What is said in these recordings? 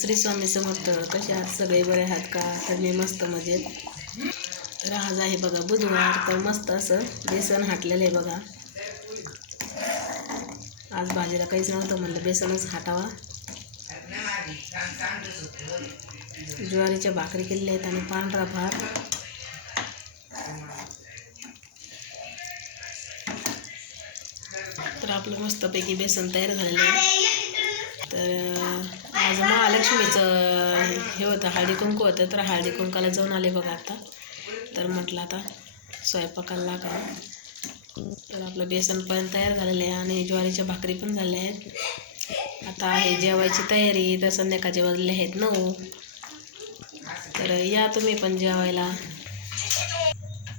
श्री स्वामी समर्थ कसे आहात? सगळे बरे आहात का? तर मी मस्त मजेत. तर आज आहे बघा बुधवार तर मस्त असं बेसन हाटलेलं आहे बघा. आज भाजीला काहीच नव्हतं म्हणलं बेसनच हाटावा. ज्वारीच्या भाकरी केलेल्या आहेत आणि पांढरा भात. तर आपलं मस्तपैकी बेसन तयार झालेलं आहे. तर आज महालक्ष्मीचं हे होतं हळदी कुंकू होतं. तर हळदी कुंकाला जाऊन आले बघा आता. तर म्हटलं आता स्वयंपाकाला लागा तर आपलं बेसन पण तयार झालेलं आहे आणि ज्वारीच्या भाकरी पण झाल्या आहेत. आता आहे जेवायची तयारी. तर संध्याकाळचे वाजले आहेत नऊ. तर या तुम्ही पण जेवायला.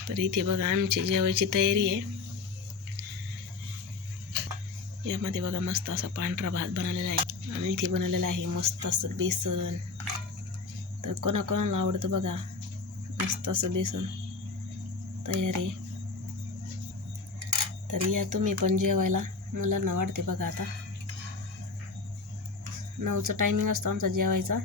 तर इथे बघा आमची जेवायची तयारी आहे. यामध्ये बघा मस्त असा पांढरा भात बनवलेला आहे. आणि इथे बनवलेला आहे मस्त असं बेसन. तर कोणाकोणाला आवडतं बघा मस्त असं बेसन तयार आहे. तर या तुम्ही पण जेवायला मुलांना वाढते बघा आता. नऊचं टायमिंग असतो आमचा जेवायचा.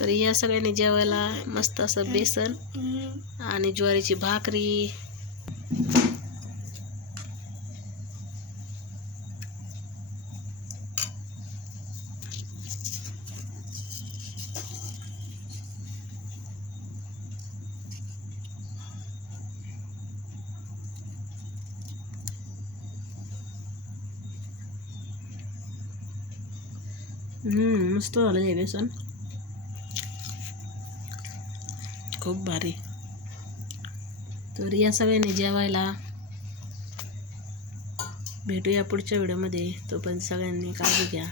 तर या सगळ्यांनी जेवायला मस्त असं बेसन आणि ज्वारीची भाकरी. मस्त झालं हे बेसन खूप भारी तर या सगळ्यांनी जेवायला भेटूया पुढच्या व्हिडिओमध्ये तोपर्यंत सगळ्यांनी काळजी घ्या